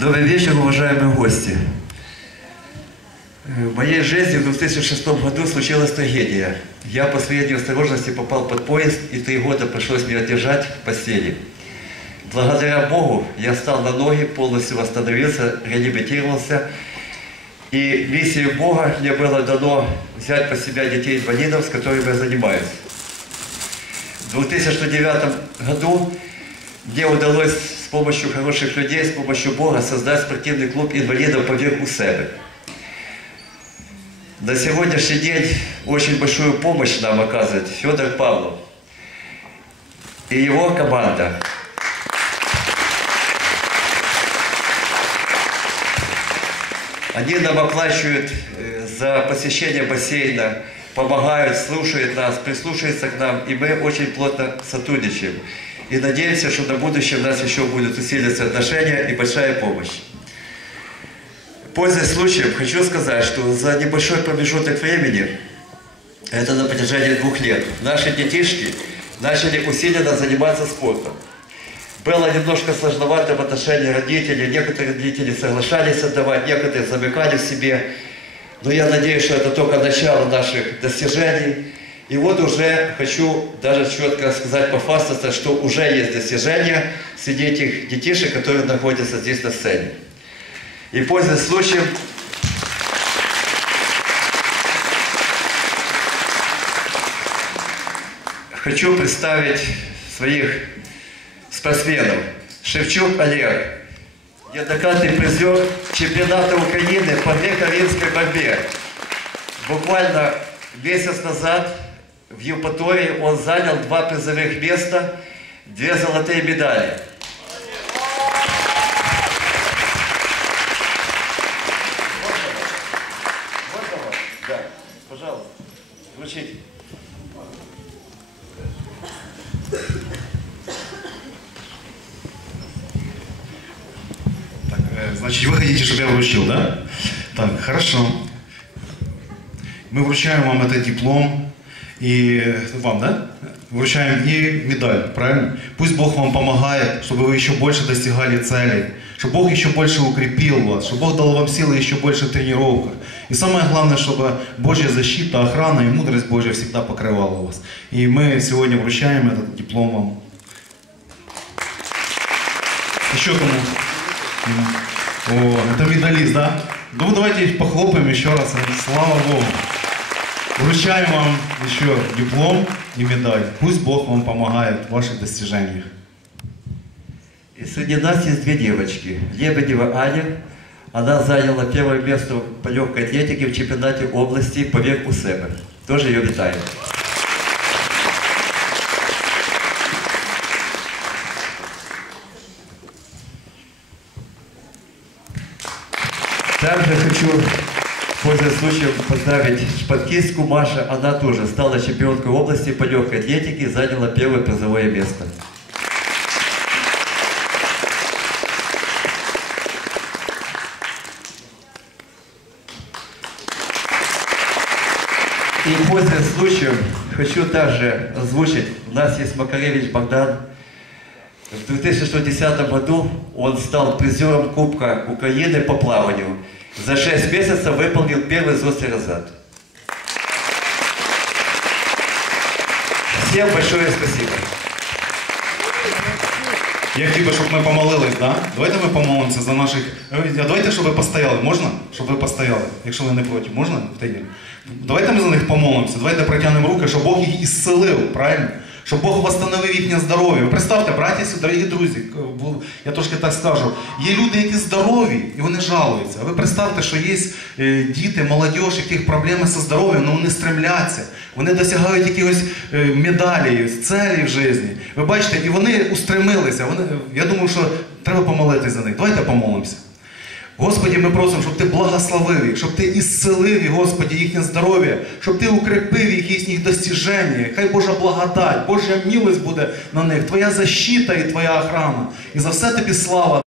Добрый вечер, уважаемые гости. В моей жизни в 2006 году случилась трагедия. Я по своей неосторожности попал под поезд, и три года пришлось мне держать в постели. Благодаря Богу я встал на ноги, полностью восстановился, реабилитировался. И миссией Бога мне было дано взять по себя детей-инвалидов, с которыми я занимаюсь. В 2009 году мне удалось помощью хороших людей, с помощью Бога создать спортивный клуб инвалидов «Поверх у себе». На сегодняшний день очень большую помощь нам оказывает Федор Павлов и его команда. Они нам оплачивают э, за посещение бассейна, помогают, слушают нас, прислушиваются к нам, и мы очень плотно сотрудничаем. И надеемся, что на будущее у нас еще будут усилиться отношения и большая помощь. Пользуясь случаем, хочу сказать, что за небольшой промежуток времени, это на протяжении двух лет, наши детишки начали усиленно заниматься спортом. Было немножко сложновато в отношении родителей. Некоторые родители соглашались отдавать, некоторые замыкали в себе. Но я надеюсь, что это только начало наших достижений. И вот уже хочу даже четко сказать, пофастаться, что уже есть достижения среди этих детишек, которые находятся здесь на сцене. И пользуясь случаем, хочу представить своих спортсменов. Шевчук Олег, неоднократный призер чемпионата Украины по греко-римской борьбе. Буквально месяц назад в Евпатории он занял два призовых места, две золотые медали. Можно вас? Да, пожалуйста, вручите. Так, э, значит, вы хотите, чтобы я вручил, да? Так, хорошо. Мы вручаем вам этот диплом и вам, да? Вручаем и медаль, правильно? Пусть Бог вам помогает, чтобы вы еще больше достигали целей, чтобы Бог еще больше укрепил вас, чтобы Бог дал вам силы еще больше в тренировках. И самое главное, чтобы Божья защита, охрана и мудрость Божья всегда покрывала вас. И мы сегодня вручаем этот диплом вам. Еще кому? О, это медалист, да? Ну, давайте похлопаем еще раз. Слава Богу. Вручаем вам еще диплом и медаль. Пусть Бог вам помогает в ваших достижениях. И среди нас есть две девочки. Лебедева Аня, она заняла первое место по легкой атлетике в чемпионате области по веку себе. Тоже ее витаем. Также хочу, пользуясь случаем, поздравить шпаткистку Маша. Она тоже стала чемпионкой области по легкой атлетике и заняла первое призовое место. И пользуясь случаем, хочу также озвучить, у нас есть Макаревич Богдан. В 2010 году он стал призером Кубка Украины по плаванию. За 6 месяцев выполнил первый взрослый разряд. Всем большое спасибо. Я хотів би, щоб ми помолились, да? Давайте ми помолимося за наших. Е, А давайте, щоб ви постояли. Можна? Щоб ви постояли, якщо ви не проти. Можна? Тоді? Давайте ми за них помолимося. Давайте протягнемо руки, щоб Бог їх ісцелив, правильно? Щоб Бог восстановив їхнє здоров'я. Представте, браті, дорогі друзі, я трошки так скажу. Є люди, які здорові, і вони жалуються. А ви представте, що є е, діти, молодь, яких проблеми зі здоров'ям, але вони стремляться. Вони досягають якихось е, медалей, целей в житті. Ви бачите, і вони устремилися. Вони, я думаю, що треба помолитися за них. Давайте помолимося. Господі, ми просимо, щоб ти благословив їх, щоб ти ісцелив Господі, їхнє здоров'я, щоб ти укрепив їх їхніх достіження. Хай Божа благодать, Божа милость буде на них, Твоя защита і Твоя охрана. І за все тобі слава.